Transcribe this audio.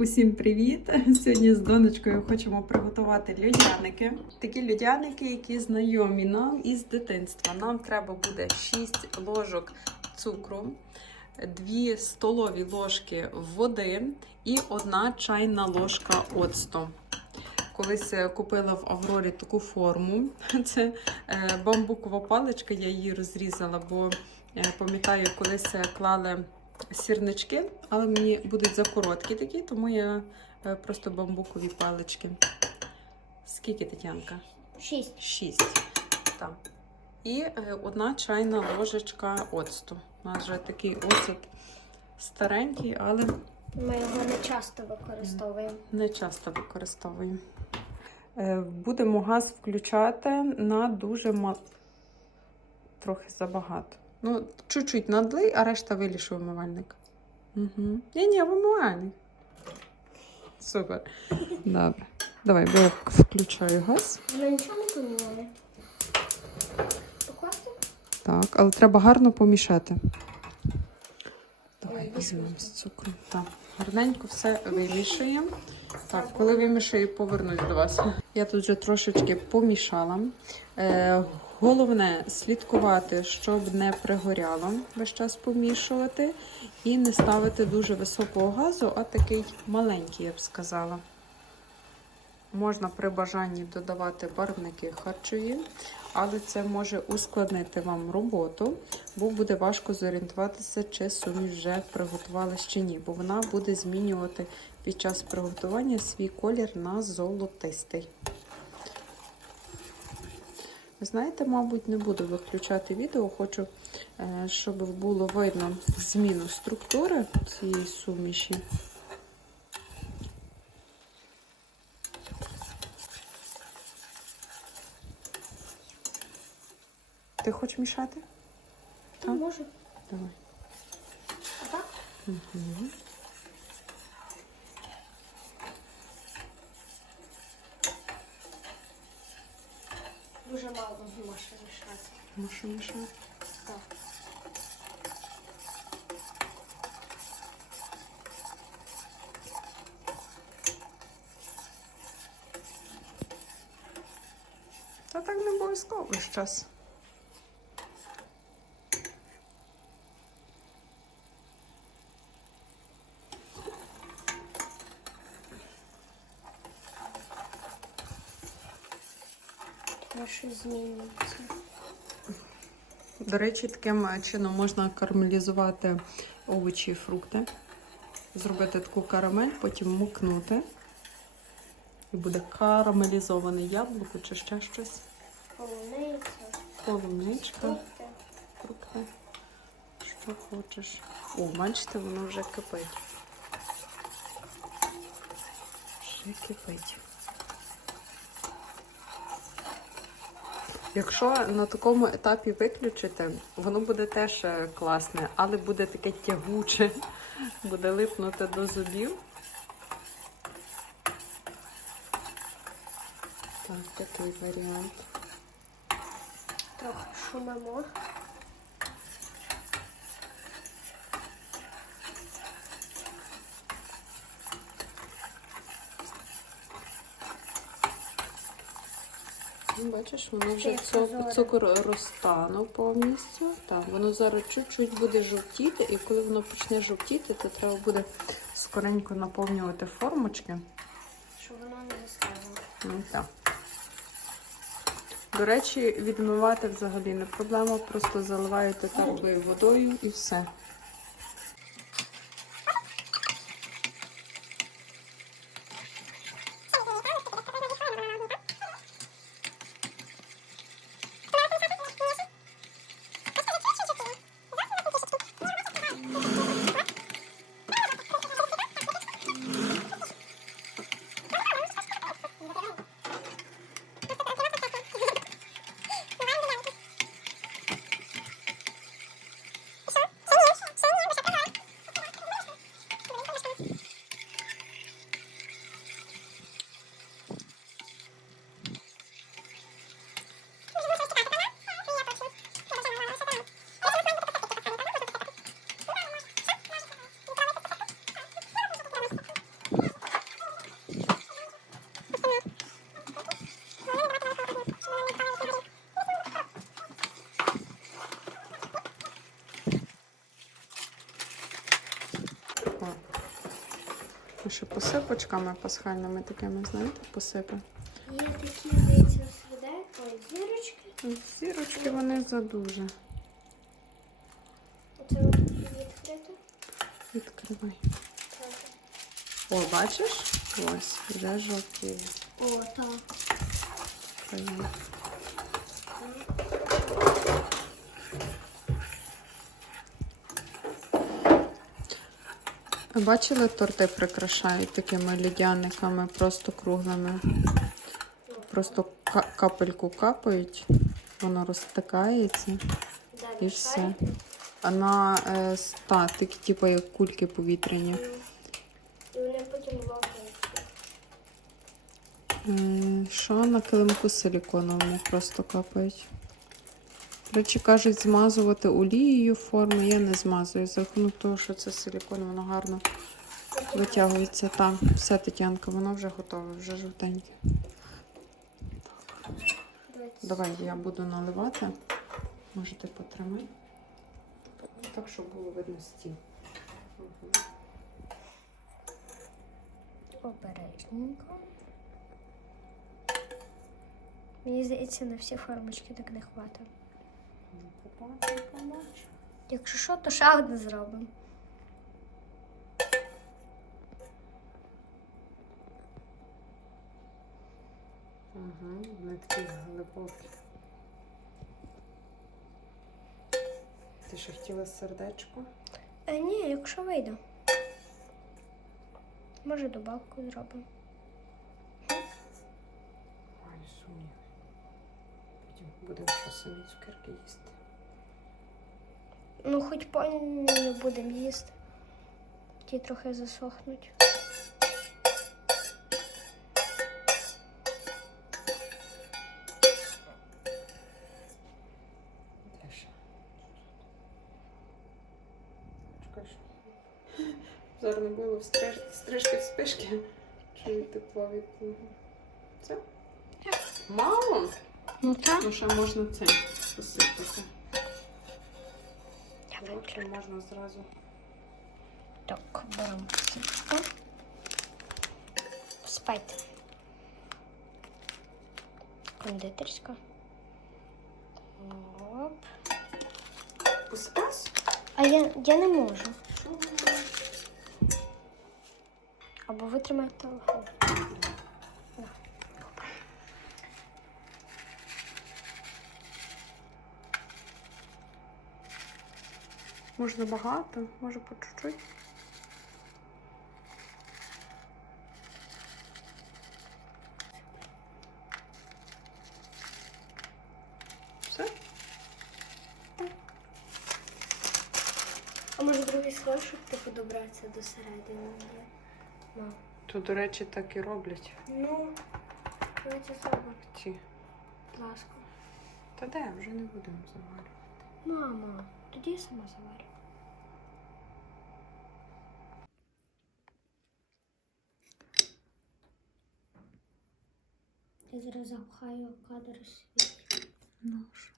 Усім привіт! Сьогодні з донечкою хочемо приготувати льодяники. Такі льодяники, які знайомі нам із дитинства. Нам треба буде 6 ложок цукру, 2 столові ложки води і 1 чайна ложка оцту. Колись е, купила в Аврорі таку форму. Це е, бамбукова паличка, я її розрізала, бо е, пам'ятаю, колись клали сірнички, але мені будуть закороткі такі, тому я е, просто бамбукові палички. Скільки, Тетянка? Шість. Шість. Так. І е, одна чайна ложечка оцту. У нас вже такий оцет старенький, але Ми його не часто використовуємо. не часто використовуємо. Е, Будемо газ включати на дуже мал... трохи забагато. Ну, чуть-чуть надлий, а решта вилішу в умивальник. Угу. Ні-ні, в умивальник. Супер. Добре. Давай, бо я включаю газ. Ми нічого не поміняли. Покласти? Так, але треба гарно помішати. Давай візьмемо з цукром. Так, гарненько все вимішуємо. Так, коли вимішаю, повернусь до вас. Я тут вже трошечки помішала. Е, головне слідкувати, щоб не пригоряло, весь час помішувати. І не ставити дуже високого газу, а такий маленький, я б сказала. Можна при бажанні додавати барвники харчові, але це може ускладнити вам роботу, бо буде важко зорієнтуватися, чи суміш вже приготувалась чи ні, бо вона буде змінювати під час приготування свій колір на золотистий. Знаєте, мабуть, не буду виключати відео, хочу, е, щоб було видно зміну структури цієї суміші. Ти хочеш мішати? Так, можу. Давай. Отак? Угу. Дуже мало можна мішати. Машу мішати. Так. Та так не обов'язково весь Тому змінюється. До речі, таким чином можна карамелізувати овочі і фрукти. Зробити таку карамель, потім мукнути. І буде карамелізоване яблуко чи ще щось. Полуниця, Полуничка, фрукти. фрукти. Що хочеш. О, бачите, воно вже кипить. Вже кипить. Якщо на такому етапі виключити, воно буде теж е, класне, але буде таке тягуче, буде липнути до зубів. Так, такий варіант. Трохи шумимо. Бачиш, воно вже Як цу- цукор розтанув повністю. Так, воно зараз чуть-чуть буде жовтіти, і коли воно почне жовтіти, то треба буде скоренько наповнювати формочки. Щоб воно не заставило. Ну, так. До речі, відмивати взагалі не проблема, просто заливаєте теплою водою і все. Посипочками пасхальними такими, знаєте, посипи. Є такі, здається, сердечко, ой, зірочки. Зірочки вони задуже. Оце відкрито. Відкривай. О, бачиш? Ось, вже жовтіє. О, так. Приймай. Ви Бачили, торти прикрашають такими льодяниками, просто круглими. Просто капельку капають, воно розтикається і все. А на е, с- та, такі, типу, як кульки повітряні. І вони потім лопаються. Е, Що на килимку силіконовому просто капають. До речі, кажуть, змазувати олією форми. Я не змазую. За рахунок того, що це силікон, воно гарно витягується. Там, все, Тетянка, воно вже готове, вже жовтеньке. Давай я буду наливати. Можете потримати. Так, щоб було видно стіл. Мгм. Обережненько. Мені здається, на всі формочки так не хватить. Побачу, побачу. Якщо що, то ще одне зробимо. Ага, вони такі глибокі. Ти ще хотіла сердечко? Е, ні, якщо вийде. Може, добавку зробимо. Маю сумніви. Потім будемо що самі цукерки їсти. Ну, хоч поні не будемо їсти. Ті трохи засохнуть. Зараз не було стрижки в спишки. Чую тепло від того. Це? Мало? Ну так. Ну ще можна це посипати. Коротше, можна зразу. Так, беремо сітку. Спайте. Кондитерська. Оп. Спас? А я, я не можу. Що воно? Або витримати телефон. Можна багато, може по чуть-чуть. Все? А може другий слой, щоб типу добратися до середини? Мам. То, до речі, так і роблять Ну, давайте зробимо, ті. будь ласка. Та де, вже не будемо заварювати. Мама, тоді я сама заварю. Я зараз запхаю кадр свій. Ну, що?